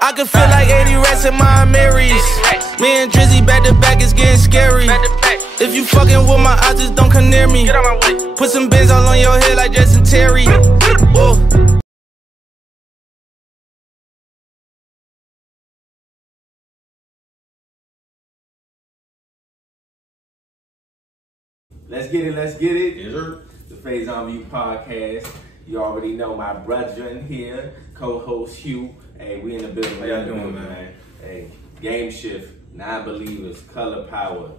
I can feel like 80 rats in my Marys. Me and Drizzy back to back, it's getting scary. If you fucking with my eyes, just don't come near me. Put some bins all on your head like Justin Terry. Whoa. Let's get it, let's get it. Yes, sir. The Faison View Podcast. You already know my brother in here, co-host Hugh. Hey, we in the building. How y'all doing, man? Hey, game shift, non-believers, color power.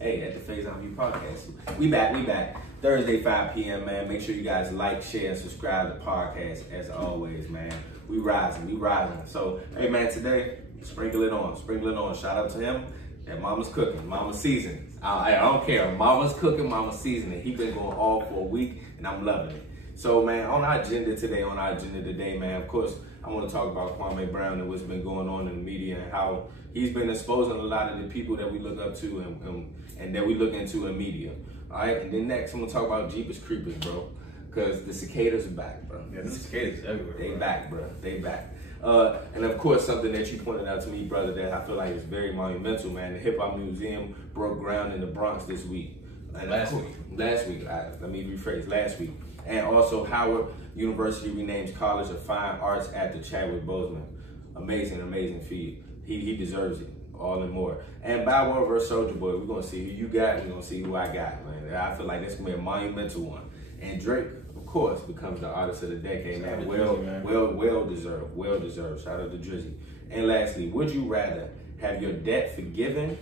Hey, at the Faison View Podcast. We back. Thursday, 5 p.m., man. Make sure you guys like, share, and subscribe to the podcast as always, man. We rising. So, hey, man, today, sprinkle it on. Shout out to him. That mama's cooking, mama's seasoning. I don't care. Mama's cooking, mama's seasoning. He been going all for a week, and I'm loving it. So, man, on our agenda today, man, of course, I want to talk about Kwame Brown and what's been going on in the media and how he's been exposing a lot of the people that we look up to and that we look into in media. All right, and then next, I'm going to talk about Jeepers Creepers, bro, because the cicadas are back, bro. Yeah, the cicadas everywhere. They back, bro. They back. And of course, something that you pointed out to me, brother, that I feel like is very monumental, man. The Hip Hop Museum broke ground in the Bronx this week. Last week. Let me rephrase. Last week. And also, Howard University renames College of Fine Arts after Chadwick Boseman. Amazing feat. He deserves it, all and more. And Bow Wow vs. Soulja Boy. We're gonna see who you got. We're gonna see who I got, man. I feel like that's gonna be a monumental one. And Drake, of course, becomes the artist of the decade, man. Well deserved. Shout out to Drizzy. And lastly, would you rather have your debt forgiven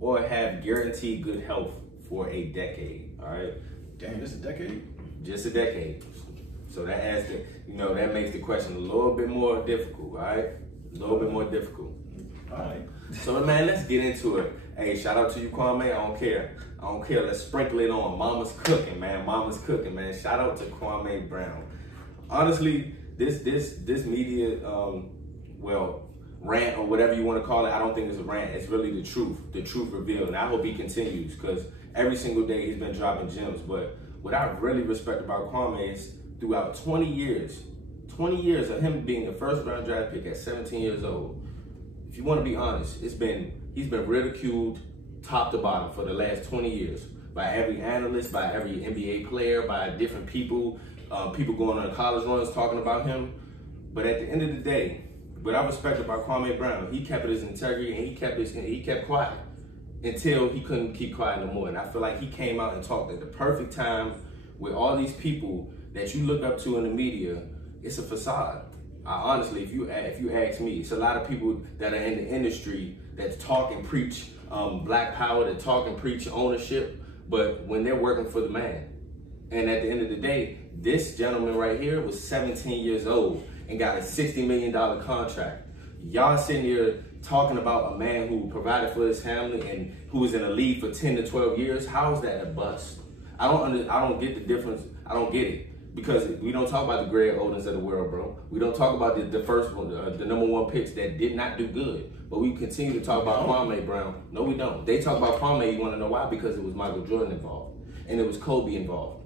or have guaranteed good health for a decade? All right. Damn, just a decade? Just a decade. So that adds that makes the question a little bit more difficult, all right? A little bit more difficult. All right. So, man, let's get into it. Hey, shout out to you, Kwame. I don't care. Let's sprinkle it on. Mama's cooking, man. Shout out to Kwame Brown. Honestly, this media, rant or whatever you want to call it, I don't think it's a rant. It's really the truth revealed. And I hope he continues because every single day he's been dropping gems. But what I really respect about Kwame is throughout 20 years of him being the first round draft pick at 17 years old, if you want to be honest, he's been ridiculed top to bottom for the last 20 years by every analyst, by every NBA player, by different people, people going on college runs talking about him. But at the end of the day, what I respect about Kwame Brown, he kept his integrity and he kept quiet until he couldn't keep quiet no more. And I feel like he came out and talked at the perfect time with all these people that you look up to in the media. It's a facade. Honestly, if you ask me, it's a lot of people that are in the industry that talk and preach black power, that talk and preach ownership, but when they're working for the man. And at the end of the day, this gentleman right here was 17 years old and got a $60 million contract. Y'all sitting here talking about a man who provided for his family and who was in the league for 10 to 12 years. How is that a bust? I don't get the difference. I don't get it. Because we don't talk about the Greg Odens of the world, bro. We don't talk about the first one, the number one picks that did not do good. But we continue to talk about Kwame Brown. No, we don't. They talk about Kwame, you want to know why? Because it was Michael Jordan involved. And it was Kobe involved.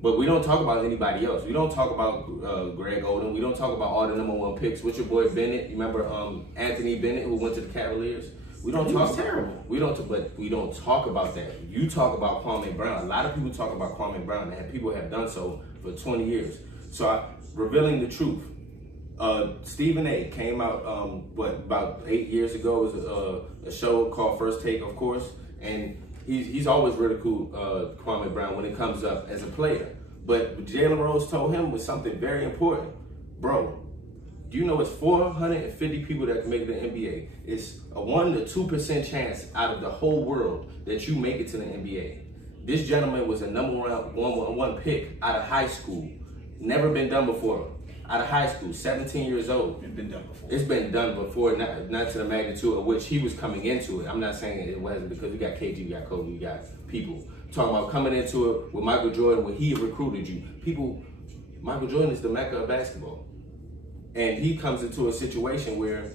But we don't talk about anybody else. We don't talk about Greg Oden. We don't talk about all the number one picks. What's your boy Bennett? You remember Anthony Bennett, who went to the Cavaliers? We don't talk about, but we don't talk about that. You talk about Kwame Brown. A lot of people talk about Kwame Brown, and people have done so for 20 years. So revealing the truth. Stephen A. came out, about 8 years ago. It was a show called First Take, of course, and he's always ridiculed Kwame Brown when it comes up as a player. But what Jalen Rose told him was something very important. Bro, do you know it's 450 people that can make the NBA? It's a 1 to 2% chance out of the whole world that you make it to the NBA. This gentleman was a number one pick out of high school. Never been done before. Out of high school, 17 years old. It's been done before. It's been done before, not to the magnitude of which he was coming into it. I'm not saying it wasn't, because we got KG, we got Kobe, we got people. Talking about coming into it with Michael Jordan when he recruited you. Michael Jordan is the mecca of basketball. And he comes into a situation where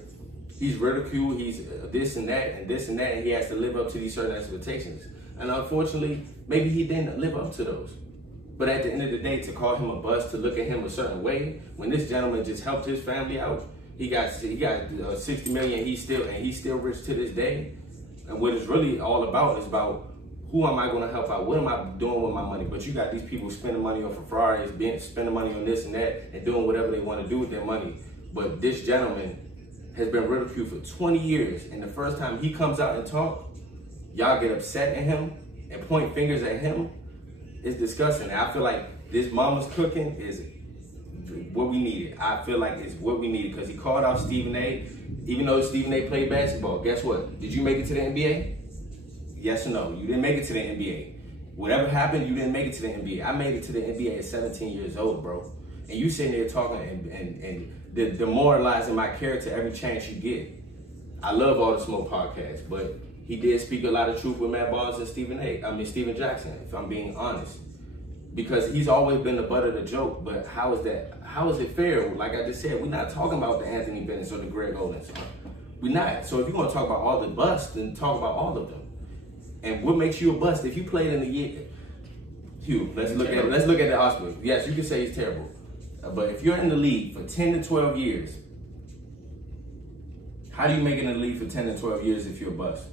he's ridiculed, he's this and that, and he has to live up to these certain expectations. And unfortunately, maybe he didn't live up to those. But at the end of the day, to call him a bust, to look at him a certain way, when this gentleman just helped his family out, He got 60 million. He's still rich to this day. And what it's really all about is about who am I going to help out? What am I doing with my money? But you got these people spending money on Ferraris, spending money on this and that, and doing whatever they want to do with their money. But this gentleman has been ridiculed for 20 years, and the first time he comes out and talk, y'all get upset at him and point fingers at him. It's disgusting. And I feel like this mama's cooking is what we needed. I feel like it's what we needed because he called out Stephen A. Even though Stephen A. played basketball, guess what? Did you make it to the NBA? Yes or no? You didn't make it to the NBA. Whatever happened, you didn't make it to the NBA. I made it to the NBA at 17 years old, bro. And you sitting there talking and demoralizing my character every chance you get. I love All the Smoke podcast, but he did speak a lot of truth with Matt Barnes and Steven Jackson, if I'm being honest. Because he's always been the butt of the joke, but how is that? How is it fair? Like I just said, we're not talking about the Anthony Bennett's or the Greg Odens. We're not. So if you're gonna talk about all the busts, then talk about all of them. And what makes you a bust? If you played in the year, Hugh, let's look at the hospital. Yes, you can say he's terrible. But if you're in the league for 10 to 12 years, how do you make it in the league for 10 to 12 years if you're a bust?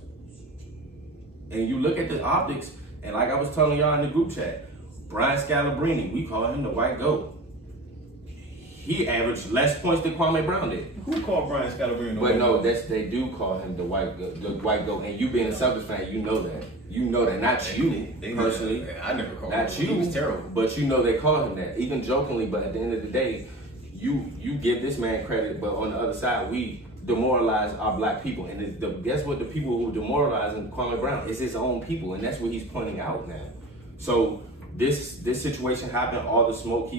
And you look at the optics, and like I was telling y'all in the group chat, Brian Scalabrine, we call him the white goat. He averaged less points than Kwame Brown did. Who called Brian Scalabrine the white goat? goat? They do call him the white goat. And you being a Celtics fan, you know that. You know that, not you personally. I never called him. Not you. He was terrible. But you know they call him that, even jokingly. But at the end of the day, you give this man credit, but on the other side, we demoralize our black people. And guess what? The people who demoralize Kwame Brown is his own people, and that's what he's pointing out now. So this situation happened. All the smoke.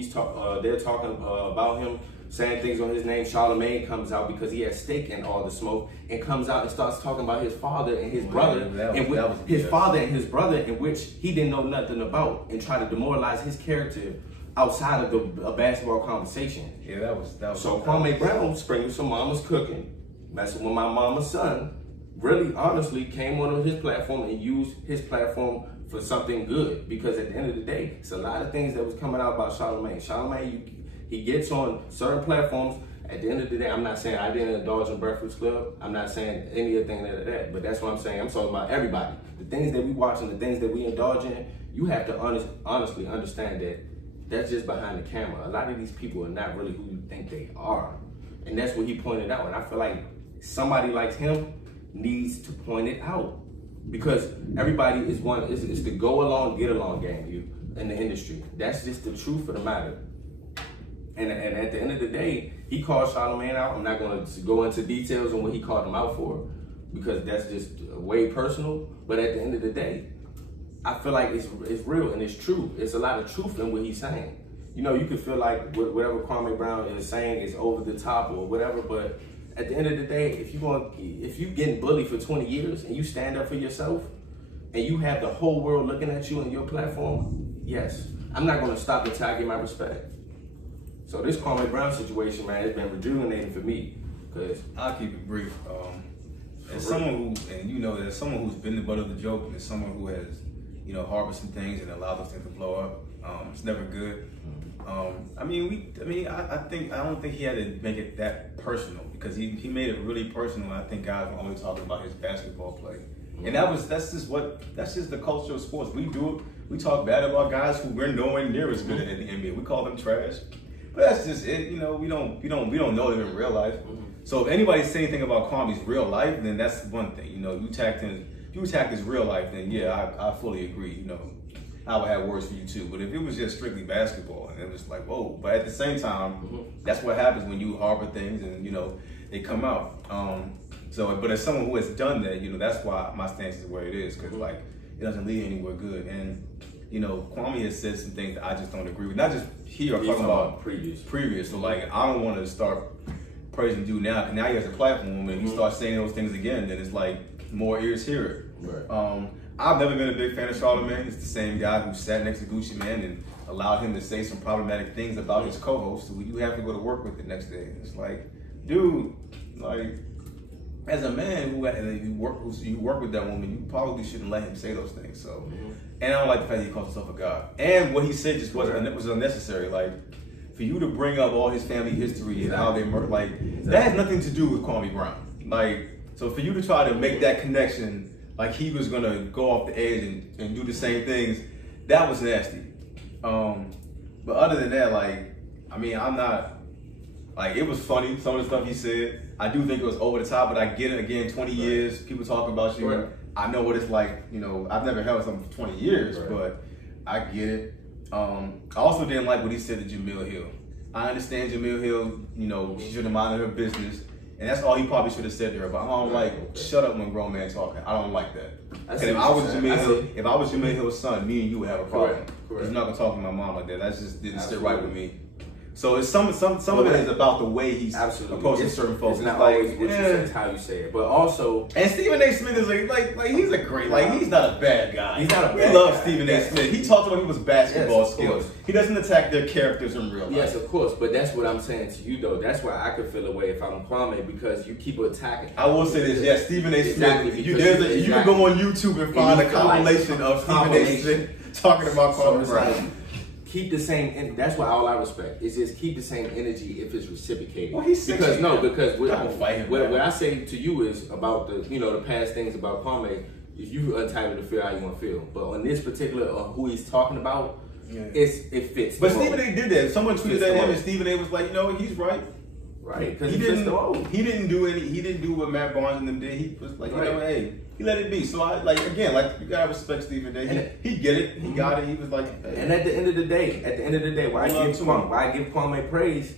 They're talking about him, saying things on his name. Charlamagne comes out because he has stake in all the smoke, and comes out and starts talking about his father and his brother, father and his brother, in which he didn't know nothing about, and try to demoralize his character outside of a basketball conversation. Yeah, that was. So Kwame Brown, springing some mama's cooking, messing with my mama's son, really honestly came on his platform and used his platform for something good. Because at the end of the day, it's a lot of things that was coming out about Charlamagne. Charlamagne, he gets on certain platforms. At the end of the day, I'm not saying I didn't indulge in Breakfast Club. I'm not saying anything like that, but that's what I'm saying. I'm talking about everybody. The things that we watch and the things that we indulge in, you have to honestly understand that that's just behind the camera. A lot of these people are not really who you think they are. And that's what he pointed out. And I feel like somebody like him needs to point it out. Because everybody is it's the go along, get along game in the industry. That's just the truth of the matter. And at the end of the day, he called Charlamagne out. I'm not going to go into details on what he called him out for, because that's just way personal. But at the end of the day, I feel like it's real and it's true. It's a lot of truth in what he's saying. You know, you could feel like whatever Kwame Brown is saying is over the top or whatever, but at the end of the day, if you getting bullied for 20 years and you stand up for yourself and you have the whole world looking at you and your platform, yes, I'm not going to stop until I get my respect. So this Kwame Brown situation, man, has been rejuvenating for me. Cause I'll keep it brief. As someone as someone who's been the butt of the joke, and as someone who has, harbored some things and allowed those things to blow up, it's never good. I don't think he had to make it that personal, because he made it really personal. And I think guys were only talking about his basketball play, and that's just the culture of sports. We do it. We talk bad about guys who we're nowhere near as good at the NBA. We call them trash, but that's just it. We don't know them in real life. So if anybody's saying anything about Kwame's real life, then that's one thing. You attacked his real life, then yeah, I fully agree. I would have words for you too. But if it was just strictly basketball, and it was like, whoa. But at the same time, that's what happens when you harbor things and, they come out. But as someone who has done that, that's why my stance is where it is, because it doesn't lead anywhere good. And, Kwame has said some things that I just don't agree with. Not just here, I'm talking about previous. So I don't want to start praising dude now, because now he has a platform, and you start saying those things again, then it's like more ears hear it. Right. I've never been a big fan of Charlamagne. It's the same guy who sat next to Gucci Mane and allowed him to say some problematic things about his co-host, who you have to go to work with the next day. It's like, dude, as a man who you work with that woman, you probably shouldn't let him say those things. So, and I don't like the fact that he calls himself a god. And what he said just was unnecessary. for you to bring up all his family history and how they like that has nothing to do with Kwame Brown. Like, so for you to try to make that connection, like he was gonna go off the edge and do the same things, that was nasty. But other than that, like, I mean, I'm not, like, it was funny, some of the stuff he said. I do think it was over the top, but I get it. Again, 20 years, people talking about you. Right. I know what it's like, you know, I've never held something for 20 years, right. But I get it. I also didn't like what he said to Jamil Hill. I understand Jamil Hill, you know, she should have minded her business. And that's all he probably should have said to her. But I don't like, shut up when grown man talking. I don't like that. And if I was Jamil Hill's son, me and you would have a problem. Correct. He's not gonna talk to my mom like that. That just didn't sit right with me. So it's some of it is about the way he's approaching certain folks. It's not always what you say, it's how you say it. But also, and Stephen A. Smith is like he's a great, like he's not a bad guy. He's not a bad guy. We love Stephen A. Smith. He talks about people's basketball skills. He doesn't attack their characters in real life. Yes, of course. But that's what I'm saying to you though. That's why I could feel away if I'm Kwame, because you keep attacking. I will say this, yes, Stephen A. Smith. You can go on YouTube and find a compilation of Stephen A. Smith talking about Kwame Brown. Keep the same, and that's why all I respect is just keep the same energy if it's reciprocated. Well, he's because what I say to you is about the past things about Kwame. If you entitled to feel how you want to feel, but on this particular who he's talking about, it fits. But Stephen A. did that. Someone tweeted at him, and Stephen A. was like, you know, he's right. Right, because he didn't do what Matt Barnes and them did. He was like, you know, hey, he let it be. So I you gotta respect Stephen A. He get it, he got it. He was like, hey. And at the end of the day, why I give Kwame praise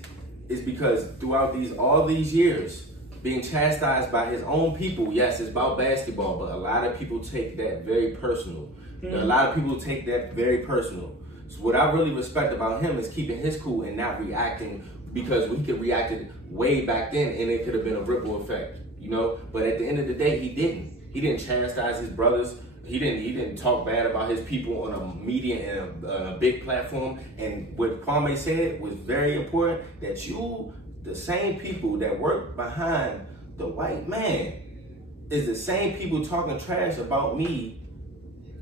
is because throughout all these years, being chastised by his own people, yes, it's about basketball, but a lot of people take that very personal. A lot of people take that very personal. So what I really respect about him is keeping his cool and not reacting, because we could react it way back then and it could have been a ripple effect, you know? But at the end of the day, he didn't. He didn't chastise his brothers. He didn't talk bad about his people on a media and a big platform. And what Kwame said was very important, that the same people that work behind the white man is the same people talking trash about me,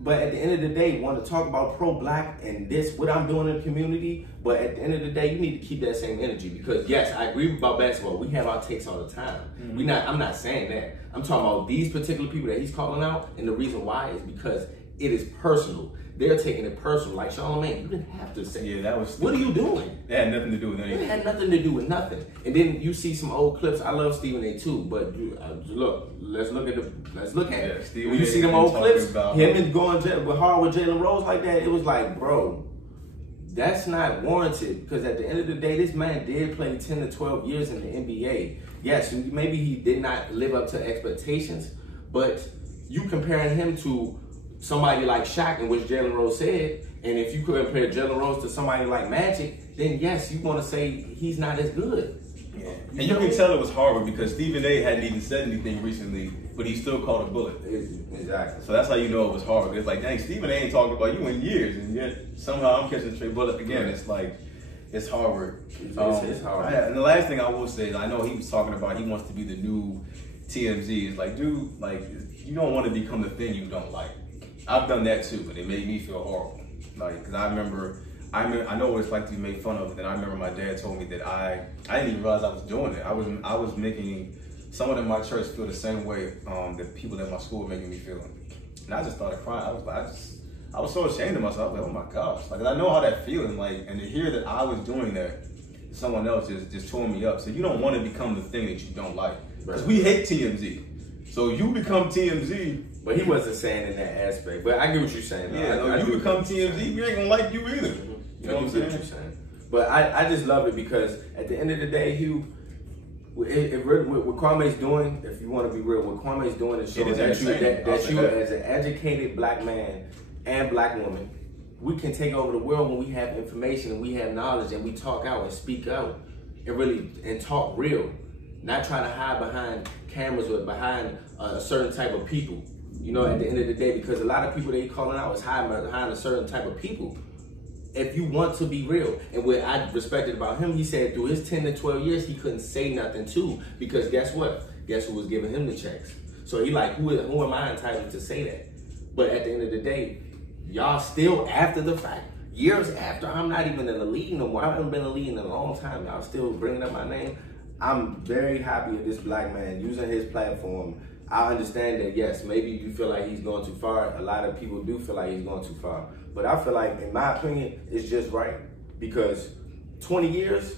but at the end of the day, want to talk about pro-black and this, what I'm doing in the community. But at the end of the day, you need to keep that same energy, because yes, I agree about basketball. We have our takes all the time. I'm not saying that. I'm talking about these particular people that he's calling out, and the reason why is because it is personal. They're taking it personal. Like Charlamagne, you didn't have to say. Yeah, that was. What are you doing? It had nothing to do with anything. It had nothing to do with nothing. And then you see some old clips. I love Stephen A. too, but look, let's look at it. When you see them old clips, him and going hard with Jalen Rose like that, it was like, bro, that's not warranted. Because at the end of the day, this man did play 10 to 12 years in the NBA. Yes, maybe he did not live up to expectations, but you comparing him to somebody like Shaq, in which Jalen Rose said, and if you could compare Jalen Rose to somebody like Magic, then yes, you want to say he's not as good. Yeah. And you can tell it was Harvard, because Stephen A. hadn't even said anything recently, but he still called a bullet. Exactly. So that's how you know it was Harvard. It's like, dang, Stephen A. ain't talked about you in years, and yet somehow I'm catching a straight bullet again. It's like, it's Harvard. It's Harvard. And the last thing I will say is, I know he was talking about he wants to be the new TMZ. It's like, dude, like, you don't want to become the thing you don't like. I've done that too, but it made me feel horrible. Like, because I know what it's like to be made fun of. And then I remember my dad told me that I didn't even realize I was doing it. I was making someone in my church feel the same way that people at my school were making me feel. And I just started crying. I was so ashamed of myself. I was like, oh my gosh. Like, I know how that feels. And to hear that I was doing that, someone else just tore me up. So you don't want to become the thing that you don't like. Because we hate TMZ. So you become TMZ. But he wasn't saying in that aspect. But I get what you're saying. Yeah, you become TMZ, we ain't gonna like you either. You know what I'm saying? But I just love it, because at the end of the day, Hugh, what Kwame's doing, if you want to be real, what Kwame's doing is showing that you as an educated black man and black woman, we can take over the world when we have information and we have knowledge and we talk out and speak out and talk real. Not trying to hide behind cameras or behind a certain type of people. You know, at the end of the day, because a lot of people that he's calling out is hiding behind a certain type of people. If you want to be real, and what I respected about him, he said through his 10 to 12 years, he couldn't say nothing too, because guess what? Guess who was giving him the checks? So he like, who am I entitled to say that? But at the end of the day, y'all still, after the fact, years after I'm not even in the league no more. I haven't been in the league in a long time. Y'all still bringing up my name. I'm very happy with this black man using his platform. I understand that, yes, maybe you feel like he's going too far. A lot of people do feel like he's going too far. But I feel like, in my opinion, it's just right. Because 20 years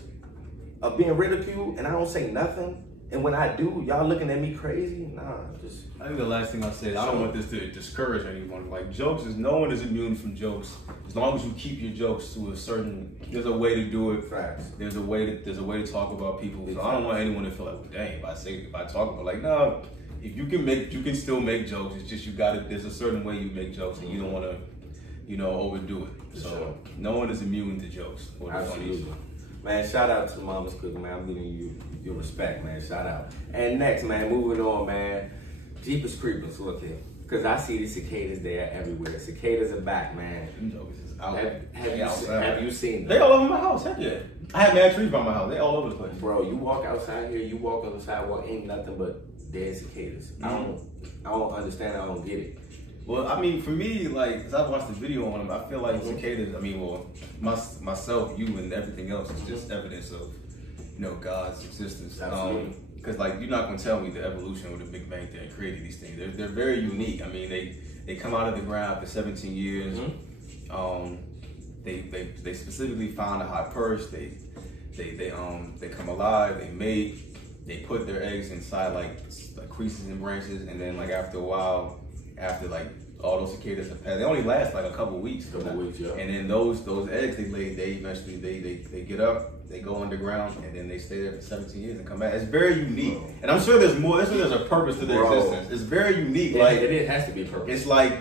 of being ridiculed and I don't say nothing, and when I do, y'all looking at me crazy? Nah, just... I think the last thing I said, I don't want this to discourage anyone. Like, jokes is, no one is immune from jokes. As long as you keep your jokes to a certain, there's a way to do it. Facts. There's a way to talk about people. So I don't want anyone to feel like, well, dang, if I talk about, like, no, if you can still make jokes. It's just there's a certain way you make jokes, and you don't want to, overdo it. So no one is immune to jokes. Absolutely. Man, shout out to the Mama's Cooking, man. I'm giving you your respect, man. Shout out. And next, man, moving on, man. Jeepers Creepers, look here. Because I see the cicadas there everywhere. Cicadas are back, man. Them jokers is out. Have you seen them? They all over my house, heck yeah. I have mad trees by my house. They all over the place. Bro, you walk outside here, you walk on the sidewalk, ain't nothing but dead cicadas. Mm-hmm. I don't understand, I don't get it. Well, I mean, for me, like, as I've watched the video on them, I feel like cicadas, I mean, well, myself, you, and everything else is just evidence of, God's existence. Because, like, you're not going to tell me the evolution or the Big Bang Theory created these things. They're very unique. I mean, they come out of the ground after 17 years. They specifically found a hot perch. They come alive. They mate. They put their eggs inside, like creases and branches. And then, like, after a while, after like all those cicadas have passed, they only last like a couple weeks. Yeah. And then those eggs they lay, they eventually they get up, they go underground, and then they stay there for 17 years and come back. It's very unique, and I'm sure there's more. There's a purpose to their existence. It's very unique. Yeah, like it has to be a purpose. It's like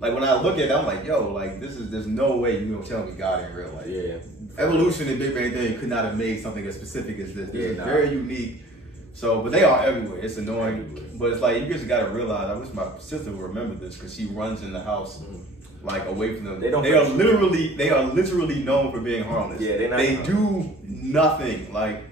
when I look at it, I'm like, yo, like there's no way you gonna tell me God in real life. Yeah. Evolution and Big Bang Theory could not have made something as specific as this. This is very unique. So, but they are everywhere. It's annoying, but it's like you just gotta realize. I wish my sister would remember this because she runs in the house, like away from them. They are literally known for being harmless. Yeah, they do nothing. Like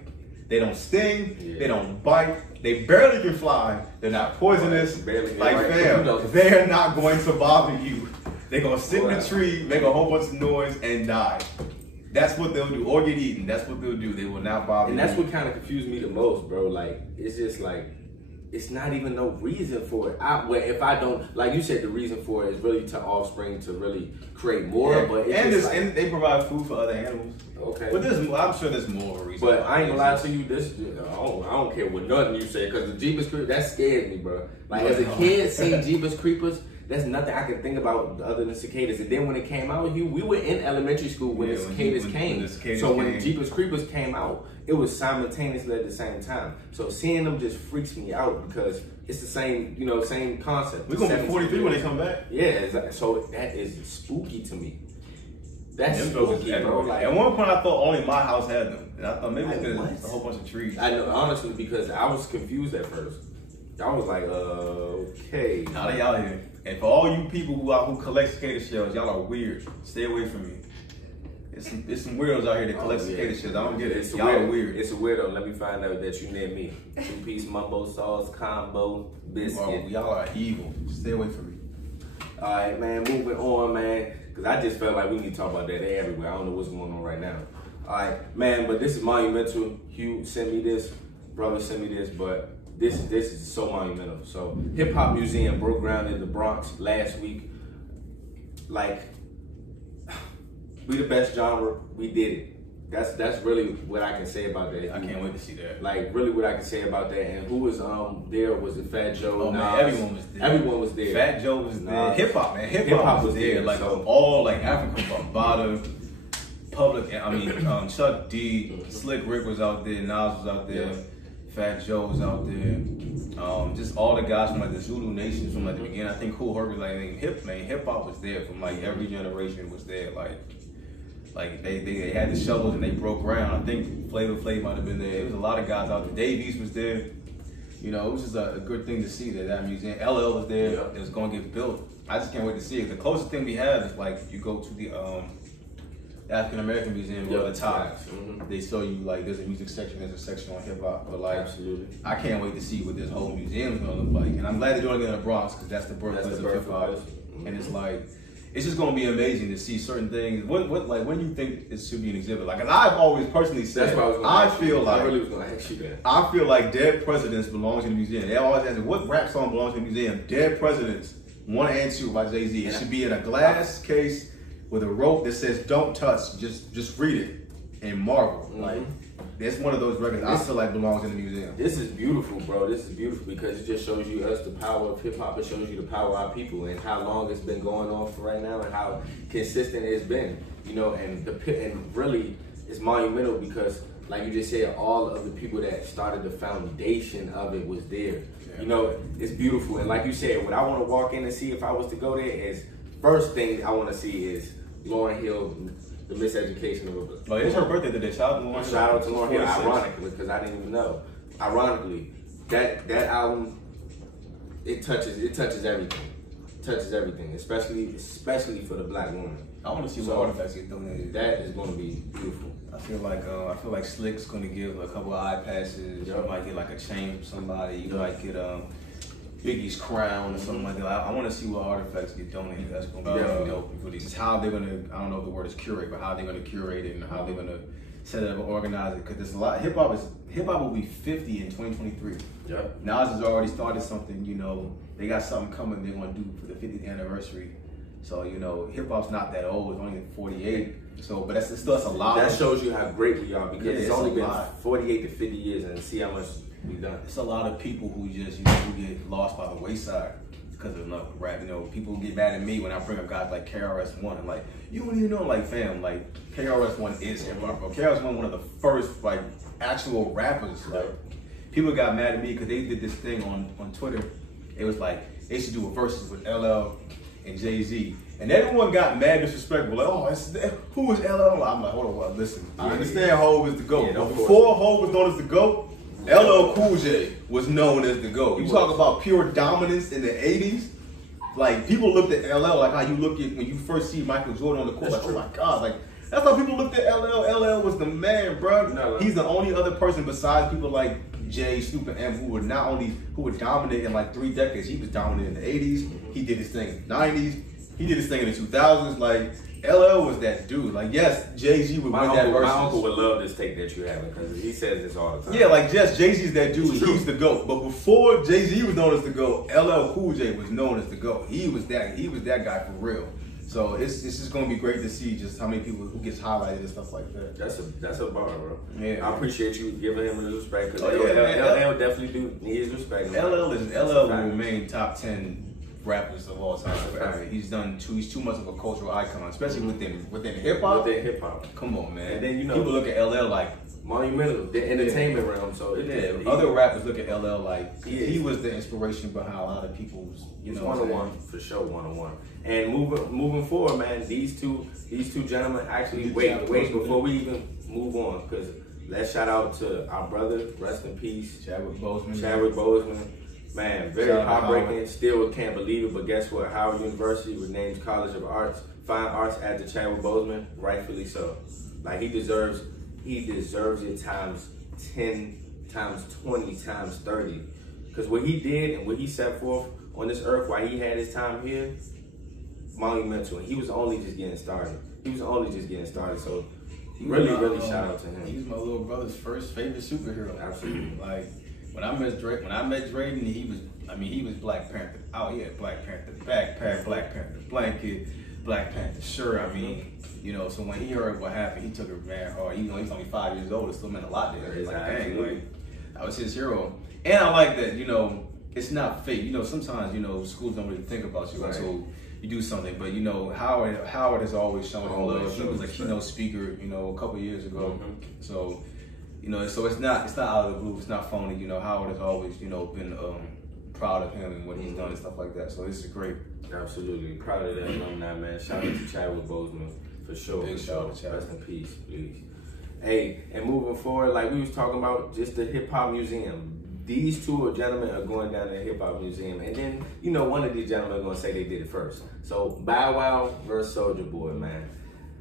they don't sting. Yeah. They don't bite. They barely can fly. They're not poisonous. Barely. Like fam, they're not going to bother you. They're gonna sit in the tree, make a whole bunch of noise, and die. That's what they'll do, or get eaten. That's what they'll do. They will not bother you. And that's what kind of confused me the most, bro. Like, it's just like, it's not even no reason for it. If I don't, like you said, the reason for it is really to offspring to really create more. Yeah. But it's and they provide food for other animals. Okay. But I'm sure there's more of a reason. But I ain't gonna lie to you, I don't care what nothing you say, because the Jeepers Creepers, that scared me, bro. Like, as a kid, seeing Jeepers Creepers, there's nothing I can think about other than cicadas. And then when it came out, we were in elementary school when the cicadas came. So when Jeepers Creepers came out, it was simultaneously at the same time. So seeing them just freaks me out because it's the same, same concept. We're gonna be 43 when they come back. Yeah, so that is spooky to me. That's spooky, bro. Like, at one point, I thought only my house had them, and I thought maybe it's a whole bunch of trees. I know, honestly, because I was confused at first. I was like, okay. Now they out here. And for all you people who collect cicada shells, y'all are weird. Stay away from me. It's some weirdos out here that collect cicada shells. I don't get it. Y'all are weird. It's a weirdo. Let me find out that you near me. 2-piece mumbo sauce combo biscuit. Y'all are evil. Stay away from me. All right, man. Moving on, man. Because I just felt like we need to talk about that. They're everywhere. I don't know what's going on right now. All right, man. But this is monumental. Hugh sent me this. Brother sent me this. But this is so monumental. So, Hip Hop Museum broke ground in the Bronx last week. Like, we the best genre. We did it. That's really what I can say about that. I can't wait to see that. Like, really what I can say about that. And who was there? Was it Fat Joe? Oh, man, everyone was there. Everyone was there. Fat Joe was there. Hip Hop, man. Hip Hop was there. Like, all, like, Africa, Bambaataa, Public, Chuck D, Slick Rick was out there, Nass was out there. Fat Joe was out there. Just all the guys from like the Zulu Nations from like the beginning. I think Cool Herc was like hip hop was there from like every generation was there. Like they had the shovels and they broke ground. I think Flavor Flav might have been there. There was a lot of guys out there. Davies was there. It was just a good thing to see that museum. LL was there. It was gonna get built. I just can't wait to see it. The closest thing we have is like you go to the African American Museum or the top. They show you like there's a music section, there's a section on hip hop. But like, absolutely, I can't wait to see what this whole museum is gonna look like. And I'm glad they're doing it in the Bronx because that's the birthplace of hip hop. And it's like, it's just gonna be amazing to see certain things. What like when you think it should be an exhibit? Like, and I've always personally said, that's what I was gonna ask feel you. like I really was gonna ask you that. I feel like dead presidents belongs in the museum. They always ask, what rap song belongs in the museum? Dead Presidents 1 and 2 by Jay-Z. It should be in a glass case with a rope that says "Don't touch." Just read it and marvel. Like, that's one of those records I feel like belongs in the museum. This is beautiful, bro. This is beautiful because it just shows you us the power of hip hop. It shows you the power of our people and how long it's been going on for right now and how consistent it's been. You know, and really it's monumental because, like you just said, all of the people that started the foundation of it was there. Yeah. You know, it's beautiful. And like you said, what I want to walk in and see if I was to go there is, first thing I want to see is Lauryn Hill, the miseducation of a. Oh, it's her birthday today. Shout out to Lauryn Hill. Shout out to Lauryn Hill, ironically, because I didn't even know. Ironically, that album, it touches everything. Touches everything, especially for the black woman. I want to see what artifacts get donated. That is going to be beautiful. I feel like Slick's going to give a couple of eye passes. You might get like a chain from somebody. You might get Biggie's crown or something like that. I want to see what artifacts get donated. That's going to be definitely dope. Just how they're going to, I don't know if the word is curate, but how they're going to curate it and how they're going to set it up and organize it. Because there's a lot. Hip hop will be 50 in 2023. Yep. Nas has already started something. You know, they got something coming they're going to do for the 50th anniversary. So, you know, hip hop's not that old. It's only 48. So, but that's a lot. That shows you how great we are because it's only been 48 to 50 years, and see how much we've done. It's a lot of people who just, you know, who get lost by the wayside because of enough rap. You know, people get mad at me when I bring up guys like KRS-One and like, you don't even know, like, fam, like KRS-One is hip hop, bro. KRS-One one of the first like actual rappers. Like, people got mad at me because they did this thing on Twitter. It was like they should do a versus with LL and Jay-Z. And everyone got mad disrespectful, like, oh, who is LL? I'm like, hold on, well, listen. I understand Hov is the GOAT. But before Hov was known as the GOAT, LL Cool J was known as the GOAT. You talk about pure dominance in the 80s, like, people looked at LL like how you look at when you first see Michael Jordan on the court, like, oh my God, like, that's how people looked at LL. LL was the man, bro. No. He's the only other person besides people like Jay, Super M, who would dominate in like 3 decades. He was dominant in the 80s. He did his thing in the 90s. He did his thing in the 2000s. Like, LL was that dude. Like, yes, Jay-Z would win that versus. My uncle would love this take that you have because he says this all the time. Yeah, like, yes, Jay-Z's that dude. He's the GOAT. But before Jay-Z was known as the GOAT, LL Cool J was known as the GOAT. He was that guy for real. So it's just gonna be great to see just how many people who gets highlighted and stuff like that. That's a bar, bro. Yeah, I appreciate you giving him his respect because LL definitely need his respect. LL will remain top 10 rappers of all time. He's too much of a cultural icon, especially within hip hop. Within hip hop, come on, man. And then people look at LL like monumental, the entertainment realm. So other rappers look at LL like he was the inspiration behind a lot of people's, you know, 101 for sure, 101. And moving forward, man, these two gentlemen actually wait before we even move on, because let's shout out to our brother, rest in peace, Chadwick Boseman. Man, very heartbreaking. Still can't believe it, but guess what? Howard University was named College of Fine Arts after Chadwick Boseman, rightfully so. Like, he deserves it times 10, times 20, times 30. Because what he did and what he set forth on this earth while he had his time here, monumental. And he was only just getting started. So really shout out to him. He's my little brother's first favorite superhero. Absolutely. Like, when I met Drayden, he was Black Panther. Oh yeah, Black Panther backpack, Black Panther blanket, Black Panther shirt. I mean, you know, so when he heard what happened, he took it man hard. Even though he's only 5 years old, it still meant a lot to him. Like, dang, like, I was his hero. And I like that, you know, it's not fake. You know, sometimes, you know, schools don't really think about you until you do something. But, you know, Howard has always shown him love. He was a keynote speaker, you know, a couple years ago. So, you know, so it's not out of the blue. It's not phony. You know, Howard has always, you know, been proud of him and what he's done and stuff like that. So this is great. Absolutely proud of that alumni, man. Shout out to Chadwick Boseman for sure. Big shout out to Chadwick. Rest in peace, please. Hey, and moving forward, like we was talking about, just the Hip Hop Museum. These two gentlemen are going down to the Hip Hop Museum, and then, you know, one of these gentlemen are going to say they did it first. So Bow Wow versus Soulja Boy, man.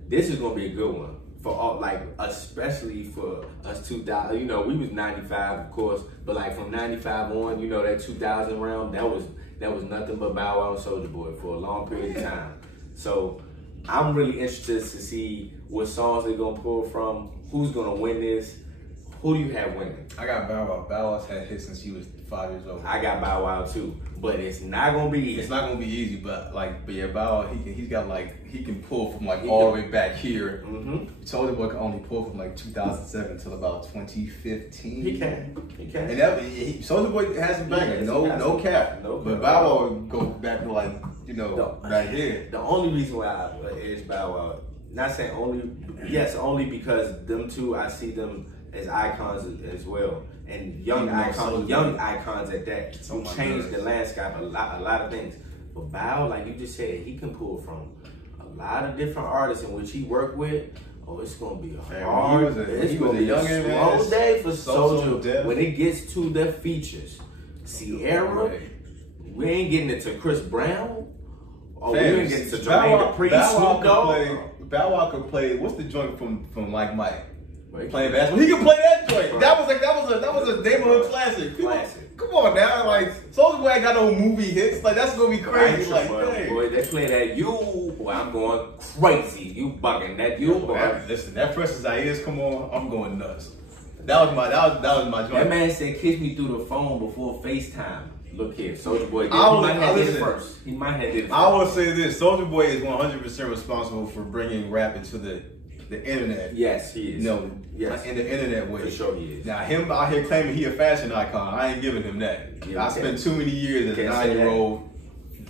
This is going to be a good one. For all, like, especially for us 2000, you know, we was 95, of course, but like from 95 on, you know, that 2000 round, that was nothing but Bow Wow and Soulja Boy for a long period of time. So I'm really interested to see what songs they're gonna pull from, who's gonna win this. Who do you have winning? I got Bow Wow. Bow Wow's had hits since he was 5 years old. I got Bow Wow too, but it's not gonna be easy. It's not gonna be easy, but yeah, Bow Wow, he can pull from all the way back here. Soulja Boy can only pull from like 2007 till about 2015. He can. And Soulja Boy has a banger, no cap. But Bow Wow would go back to back here. The only reason why I is Bow Wow, not saying only, yes, only because them two, I see them as icons as well, and young icons at that, who changed the landscape a lot of things. But Bow, like you just said, he can pull from a lot of different artists in which he worked with. Oh, it's gonna be hard. It's gonna be a slow day for Soulja. When it gets to the features, Sierra, we ain't getting it to Chris Brown. Oh, we ain't getting to Jermaine Dupri, Snoop Dogg. Bow Wow could play. What's the joint from Like Mike? Playing basketball, he can play that joint. That was a neighborhood classic. Come on now, like Soulja Boy ain't got no movie hits. Like that's gonna be crazy. Like, boy, they play that you. Boy, I'm going crazy. You bugging that you. Boy. Listen, that Precious Zaires, come on, I'm going nuts. That was my joint. That man said, "Kiss me through the phone before FaceTime." Look here, Soulja Boy. He might have did it first. He might have did it first. I will say this: Soulja Boy is 100% responsible for bringing rap into the internet. Yes, he is. Yes, in the internet way. For sure he is. Now, him out here claiming he a fashion icon, I ain't giving him that. I spent too many years as a 9-year-old.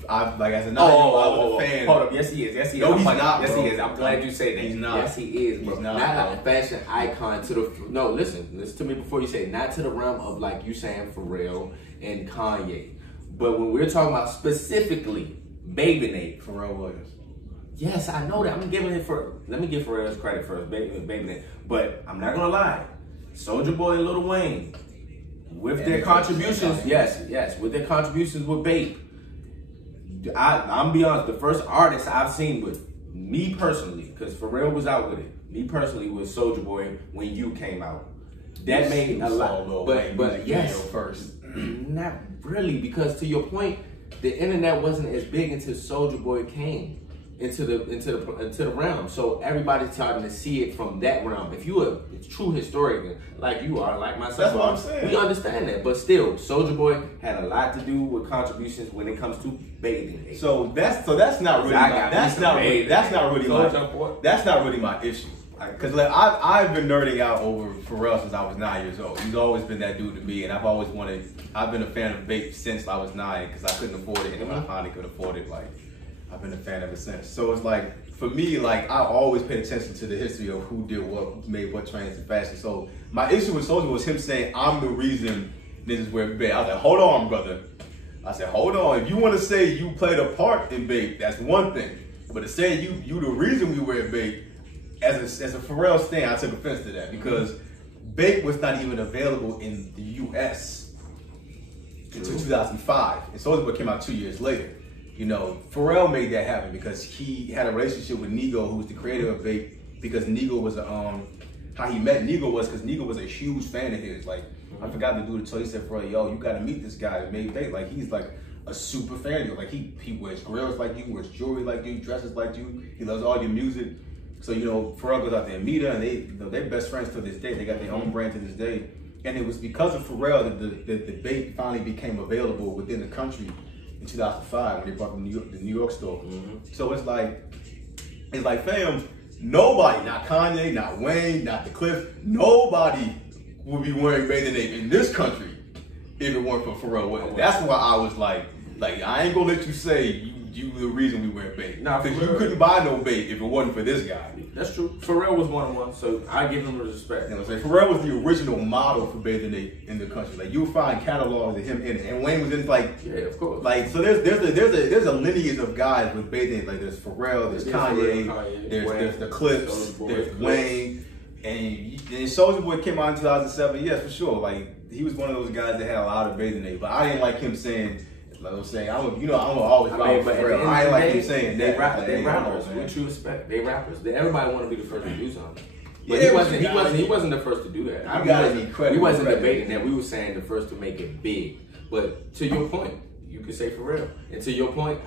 I was a fan. Hold up, yes he is. Yes he is. No, he's not. Yes he is. I'm glad you say that. He's not. Yes he is, bro. He's not a fashion icon to the. No, listen to me before you say it. Not to the realm of like you saying Pharrell and Kanye, but when we're talking about specifically Baby Nate, Pharrell Williams. Yes, I know that. Let me give Pharrell's credit first, Baby Nate. But I'm not gonna lie, Soulja Boy and Lil Wayne, with their contributions, yes, with their contributions with Babe. I'm be honest, the first artist I've seen with me personally, because Pharrell was out with it. Me personally was Soulja Boy when You came out. That made a lot. But yes, first. Not really, because to your point, the internet wasn't as big until Soulja Boy came into the realm. So everybody's starting to see it from that realm. If you a true historian like you are, like myself, that's what I'm saying. We understand that. But still, Soulja Boy had a lot to do with contributions when it comes to bathing. So that's not really my issue. Because I've been nerding out over Pharrell since I was 9 years old. He's always been that dude to me, and I've been a fan of Bape since I was 9 because I couldn't afford it, and when I finally could afford it, like, I've been a fan ever since. So it's like, for me, like, I always paid attention to the history of who did what, who made what trends in fashion. So my issue with Soulja was him saying, I'm the reason this is where Bape. I was like, hold on, brother. I said, hold on. If you want to say you played a part in Bape, that's one thing. But to say you the reason we were at Bape, as a Pharrell stan, I took offense to that because Bape was not even available in the U.S. until 2005. And Soulja Boy came out 2 years later. You know, Pharrell made that happen because he had a relationship with Nigo, who was the creator of Bape, because Nigo was how he met Nigo was because Nigo was a huge fan of his. Like, I forgot the dude to tell, he said, Pharrell, yo, you gotta meet this guy that made Bape. Like, he's like a super fan of you. Like, he wears grills like you, wears jewelry like you, dresses like you, he loves all your music. So, you know, Pharrell goes out there and meet her, and they're best friends to this day. They got their own brand to this day. And it was because of Pharrell that the Bape finally became available within the country in 2005 when they brought the New York store. So it's like, fam, nobody, not Kanye, not Wayne, not the Cliff, nobody would be wearing bathing ape in this country if it weren't for Pharrell Williams. That's why I was like, I ain't gonna let you say you the reason we wear Bape. Because you couldn't buy no Bape if it wasn't for this guy. That's true. Pharrell was one, so I give him respect. You know what I'm saying? Pharrell was the original model for bathing ape in the country. Like, you'll find catalogs of him in it, and Wayne was in, like, yeah, of course. Like, so there's a lineage of guys with bathing ape. Like, there's Pharrell, there's Kanye, there's the Clips, there's Wayne, and Soulja Boy came out in 2007. Yes, for sure. Like, he was one of those guys that had a lot of bathing ape, but I didn't like him saying. Like I'm saying, I'm always ride with Pharrell. I ain't like him saying they that. They rappers. With true respect, they rappers. Everybody want to be the first to do something. But he wasn't the first to do that. We wasn't debating that. We were saying the first to make it big. But to your point, you could say Pharrell, and to your point,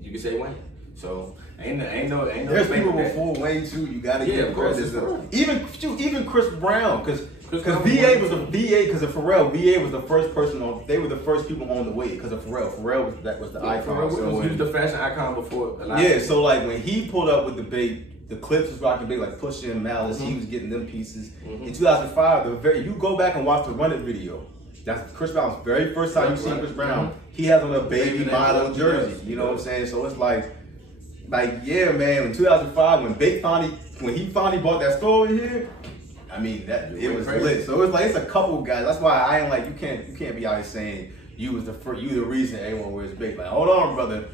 you could say Wayne. So ain't no. There's people before Wayne too. You gotta give credit. Even Chris Brown, because VA was because of Pharrell. VA was the first person on. They were the first people on the way because of Pharrell. Pharrell was the icon. He was the fashion icon before. Yeah. So like when he pulled up with the bait, the Clips was rocking big, like Pusha and Malice. He was getting them pieces. In 2005, you go back and watch the Run It video. That's Chris Brown's very first time you see Chris Brown. He has on a baby Milo jersey. You know what I'm saying? So it's like yeah, man. In 2005, when he finally bought that store over here, I mean it was lit. So it's like it's a couple guys. That's why I ain't like you can't be out here saying you the reason everyone wears bait. Like hold on, brother.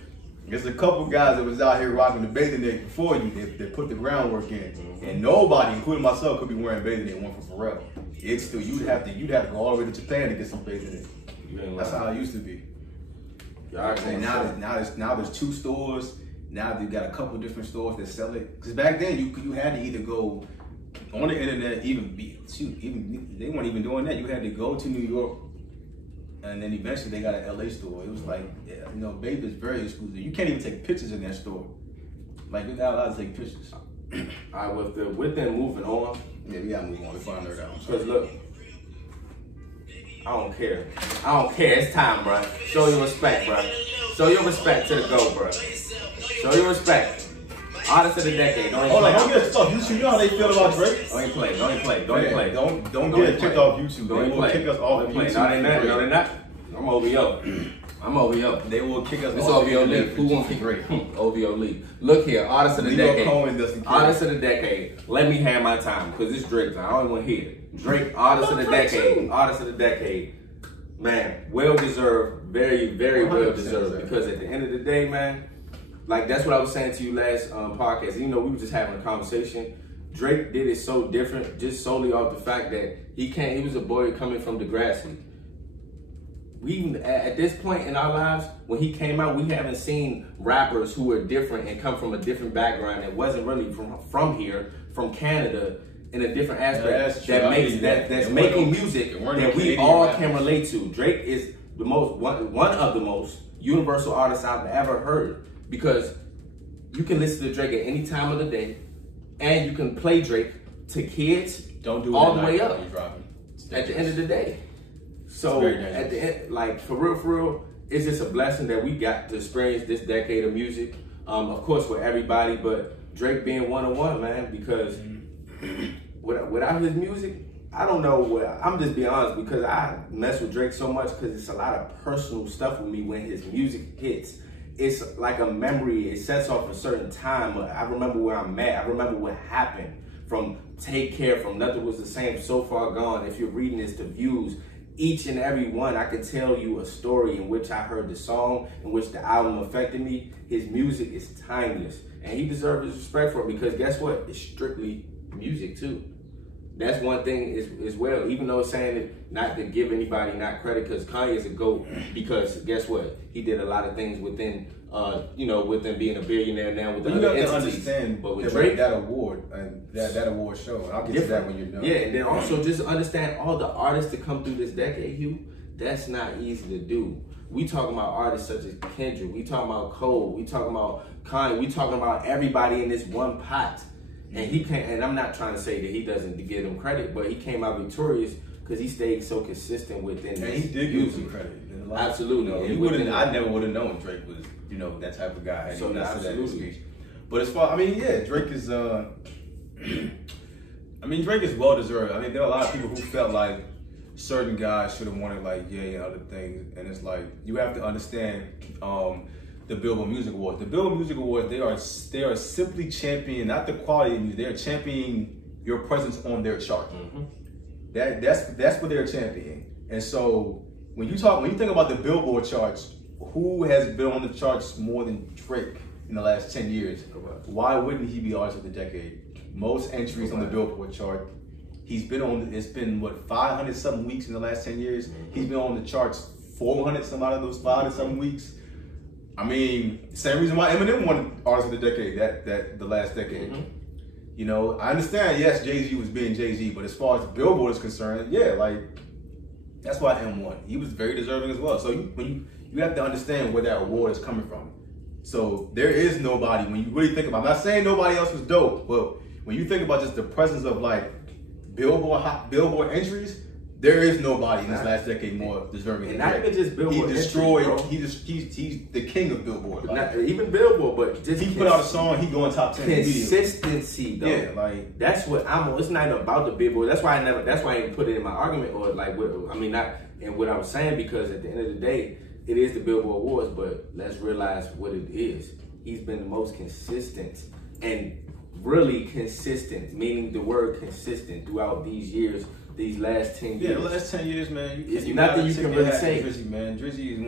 There's a couple guys that was out here rocking the bathing deck before you. They put the groundwork in, and nobody, including myself, could be wearing bathing deck one for Pharrell. It's still you'd have to go all the way to Japan to get some bathing deck. That's how it used to be. And now there's 2 stores. Now they've got a couple different stores that sell it. Because back then you had to either go on the internet, even they weren't even doing that. You had to go to New York, and then eventually they got an LA store. It was like, Babe is very exclusive. You can't even take pictures in that store. Like you're not allowed to take pictures. All right, with them moving on. Yeah, we gotta move on. We find her out. Because look, I don't care. It's time, bro. Show your respect, bro. Show your respect to the GOAT, bro. Show your respect. Artist of the decade. Hold on, don't get stuck. YouTube, you know how they feel about Drake? Don't play. Don't get kicked off YouTube. They will kick us off YouTube. No, they're not. I'm OVO. They will kick us it's off. It's OVO League. Who won't kick Drake? OVO League. Look here, artist of the decade. Artist of the decade. Let me have my time, because it's Drake time. I don't want to hear it. Drake, artist of the decade. Artist of the decade. Man, well deserved. Very, very well deserved. Because at the end of the day, man, like that's what I was saying to you last podcast. We were just having a conversation. Drake did it so different, just solely off the fact that he was a boy coming from Degrassi. We at this point in our lives, when he came out, we haven't seen rappers who were different and come from a different background that wasn't really from here, from Canada, in a different aspect that's making music that we all can relate to. Drake is the one of the most universal artists I've ever heard, because you can listen to Drake at any time of the day, and you can play Drake to kids. Don't do it all the way up. At the end of the day. So at the end, like for real, it's just a blessing that we got to experience this decade of music. Of course, for everybody, but Drake being one-on-one, man, because without his music, I don't know. I'm just being honest, because I mess with Drake so much because it's a lot of personal stuff with me when his music hits. It's like a memory. It sets off a certain time. I remember where I'm at. I remember what happened. From Take Care, from Nothing Was the Same, So Far Gone. If you're reading this, The Views, each and every one, I can tell you a story in which I heard the song, in which the album affected me. His music is timeless, and he deserves his respect for it, because guess what? It's strictly music too. That's one thing as well, even though it's saying it not to give anybody not credit, because Kanye is a GOAT, because guess what? He did a lot of things within, within being a billionaire now with the other entities. Understand, but with Drake, that award and that award show, and I'll get to that when you're done. Yeah, and then also just understand all the artists that come through this decade, Hugh, that's not easy to do. We talking about artists such as Kendrick, we talking about Cole, we talking about Kanye, we talking about everybody in this one pot. And he can't, and I'm not trying to say that he doesn't give him credit, but he came out victorious because he stayed so consistent within this. And he did give him credit. Absolutely. I never would have known Drake was, that type of guy. So absolutely. But as far, Drake is, Drake is well deserved. There are a lot of people who felt like certain guys should have wanted like Ye and other things, and it's like you have to understand. The Billboard Music Awards. The Billboard Music Awards, they are simply championing not the quality of music, they're championing your presence on their chart. That's what they're championing. And so when you think about the Billboard charts, who has been on the charts more than Drake in the last 10 years? Why wouldn't he be Artist of the Decade? Most entries on the Billboard chart. He's been on, it's been what, 500 something weeks in the last 10 years? He's been on the charts 400 some out of those 500 something weeks. Same reason why Eminem won Artist of the Decade, that the last decade. I understand, yes, Jay-Z was being Jay-Z, but as far as Billboard is concerned, yeah, that's why M won. He was very deserving as well. So you have to understand where that award is coming from. So there is nobody, when you really think about it, I'm not saying nobody else was dope, but when you think about just the presence of like Billboard entries, there is nobody in this last decade more deserving. And not even just Billboard. He destroyed. Entries, he's the king of Billboard. Like, not even Billboard, but just he put out a song, he go in top 10. Consistency, though. Yeah, like that's what it's not even about the Billboard. That's why I didn't put it in my argument or like not in what I was saying, because at the end of the day, it is the Billboard Awards. But let's realize what it is. He's been the most consistent and really consistent, meaning the word consistent throughout these years. These last 10 years. Yeah, the last 10 years, man. It's nothing you can really say. Drizzy, man. Drizzy is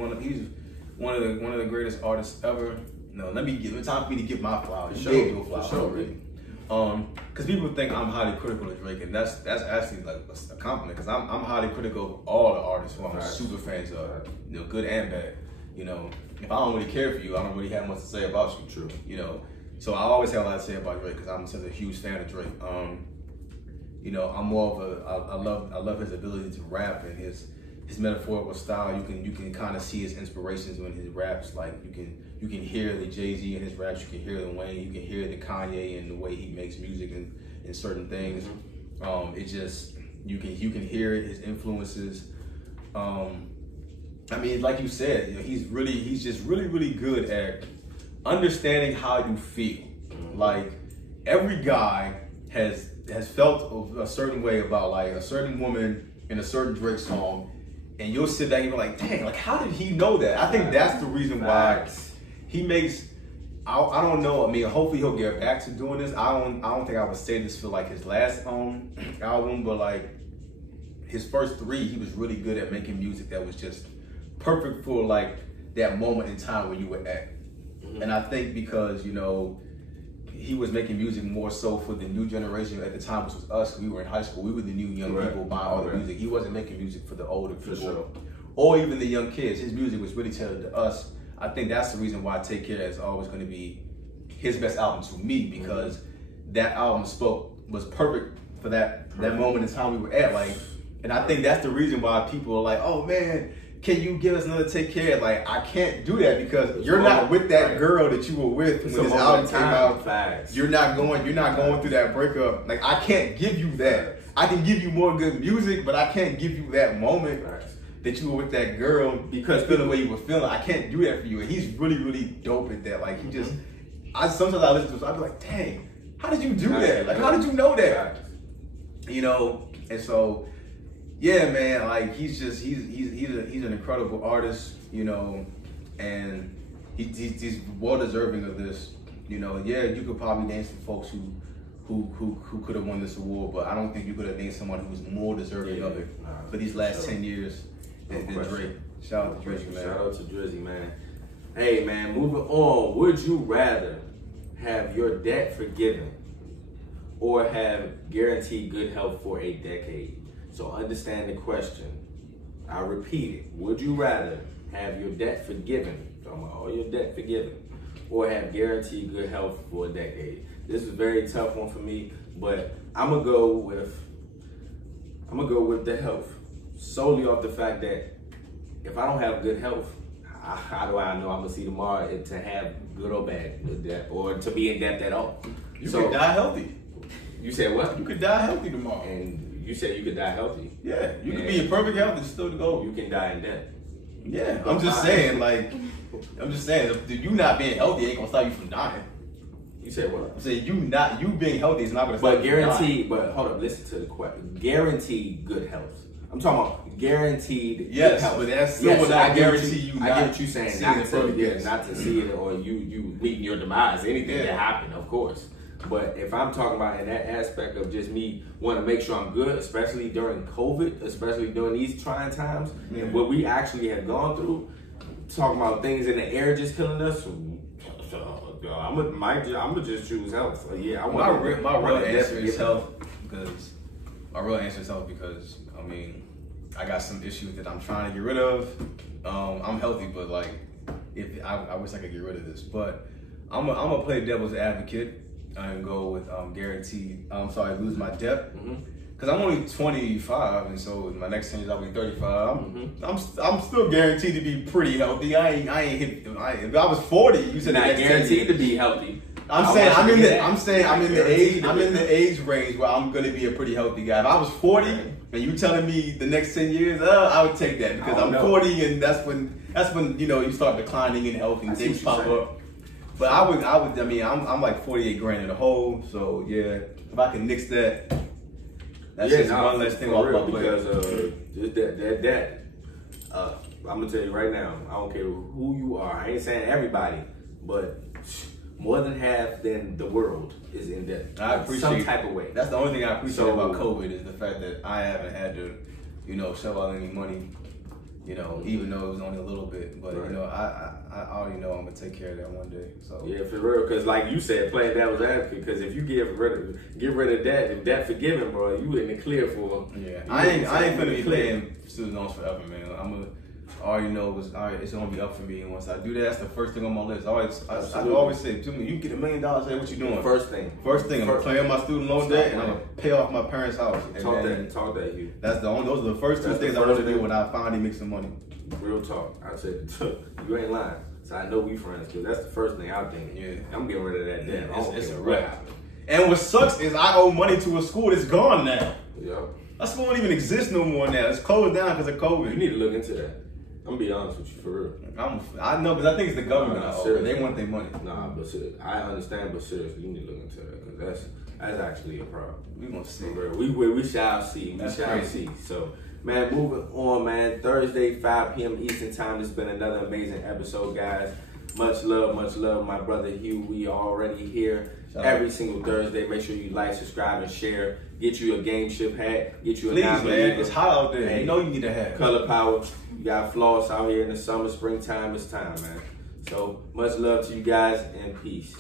one of the greatest artists ever. No, let me time for me to give my flowers. Sure, really. Because people think I'm highly critical of Drake, and that's actually like a compliment. Because I'm highly critical of all the artists who I'm super fans of, you know, good and bad. You know, if I don't really care for you, I don't really have much to say about you. True. You know, so I always have a lot to say about Drake because I'm such a huge fan of Drake. You know, I'm more of I love his ability to rap and his metaphorical style. You can kind of see his inspirations when his raps. Like you can hear the Jay-Z in his raps. You can hear the Wayne. You can hear the Kanye and the way he makes music and certain things. It just you can hear his influences. I mean, like you said, you know, he's just really good at understanding how you feel. Like every guy has felt a certain way about like a certain woman in a certain Drake song, and you'll sit back and be like, dang, like how did he know that? I think that's the reason why he makes. I don't know. I mean, hopefully he'll get back to doing this. I don't think I would say this for like his last album, but like his first 3, he was really good at making music that was just perfect for like that moment in time where you were at. And I think because, you know, he was making music more so for the new generation at the time, which was us. We were in high school. We were the new young people buying all the music. He wasn't making music for the older people or even the young kids. His music was really tailored to us. I think that's the reason why Take Care is always going to be his best album to me, because that album was perfect for that moment in time we were at. Like, and I think that's the reason why people are like, oh man, can you give us another Take Care? Like, I can't do that because you're not with that girl that you were with when this album came out. Facts. You're not going through that breakup. Like, I can't give you that. I can give you more good music, but I can't give you that moment that you were with that girl because feel the way you were feeling. I can't do that for you. And he's really dope at that. Like, he just, sometimes I listen to him, I'd be like, dang, how did you do that? Like, how did you know that? You know, and so, yeah, man, like he's an incredible artist, you know, and he's well deserving of this, you know. Yeah, you could probably name some folks who could have won this award, but I don't think you could have named someone who was more deserving of it for these last 10 years than Drake. Shout out to Drizzy, man. Shout out to Drizzy, man. Hey, man, moving on. Would you rather have your debt forgiven or have guaranteed good health for a decade? So understand the question. I'll repeat it. Would you rather have your debt forgiven, talking about all your debt forgiven, or have guaranteed good health for a decade? This is a very tough one for me, but I'm gonna go with the health, solely off the fact that if I don't have good health, how do I know I'm gonna see tomorrow to have good or bad debt, or to be in debt at all? You could die healthy. You said what? You could die healthy tomorrow. And you said you could die healthy. Yeah, you could be in perfect health and still to go. You can die in debt. Yeah, I'm just saying, you not being healthy ain't gonna stop you from dying. You said what? I'm saying you being healthy is not gonna stop you from dying. But guaranteed, but hold up, listen to the question. Guaranteed good health. I'm talking about guaranteed good health. But that's still what I guarantee you. I get what you're saying. Not to see it or you meeting your demise, anything that happened, of course. But if I'm talking about in that aspect of just me want to make sure I'm good, especially during COVID, especially during these trying times, and what we actually have gone through, talking about things in the air just killing us, I'm gonna just choose health. So yeah, my real answer is health because I mean I got some issues that I'm trying to get rid of. I'm healthy, but like I wish I could get rid of this, but I'm gonna play devil's advocate and go with guaranteed. Lose my debt Cause I'm only 25, and so my next 10 years I'll be 35. I'm still guaranteed to be pretty healthy. I ain't hit. If I was 40, you said not guaranteed to be healthy. I'm in the age range where I'm gonna be a pretty healthy guy. If I was 40 and you telling me the next 10 years, I would take that because I'm 40 and that's when you start declining in health and things pop up. But I mean I'm like 48 grand in the hole, so yeah, if I can nix that, that's just one less thing off my plate. Because I'm gonna tell you right now, I don't care who you are. I ain't saying everybody, but more than half than the world is in debt. I appreciate some type of way. That's the only thing I appreciate about COVID is the fact that I haven't had to, shell out any money, even though it was only a little bit. But I already know I'm gonna take care of that one day. So yeah, for real. Because like you said, playing devil's advocate. Because if you get rid of debt, if debt forgiven, bro, you in the clear for. Yeah, I ain't gonna be paying student loans forever, man. I already know it's gonna be up for me, and once I do that, that's the first thing on my list. I always say to me, you get $1 million, say what you doing. First thing, I'm gonna clear my student loan debt, and I'm gonna pay off my parents' house. Talk that, you. Those are the first two things I want to do when I finally make some money. Real talk. I said, you ain't lying. So I know we friends, because that's the first thing I'm thinking. Yeah. I'm getting rid of that debt. It's a wrap. And what sucks is I owe money to a school that's gone now. Yeah. That school don't even exist no more now. It's closed down because of COVID. You need to look into that. I'm gonna be honest with you, for real. I know, because I think it's the government. They want their money. Nah, but I understand, but seriously, you need to look into that, because that's actually a problem. We gonna see. We shall see. We shall see. So, man, moving on, man. Thursday, 5 p.m. Eastern time. It's been another amazing episode, guys. Much love, my brother Hugh. We are already here every single Thursday. Make sure you like, subscribe, and share. Get you a game shift hat. Get you a Please, man. It's hot out there. Hey, you know you need a hat. Color power. You got floss out here in the summer, springtime. It's time, man. So much love to you guys, and peace.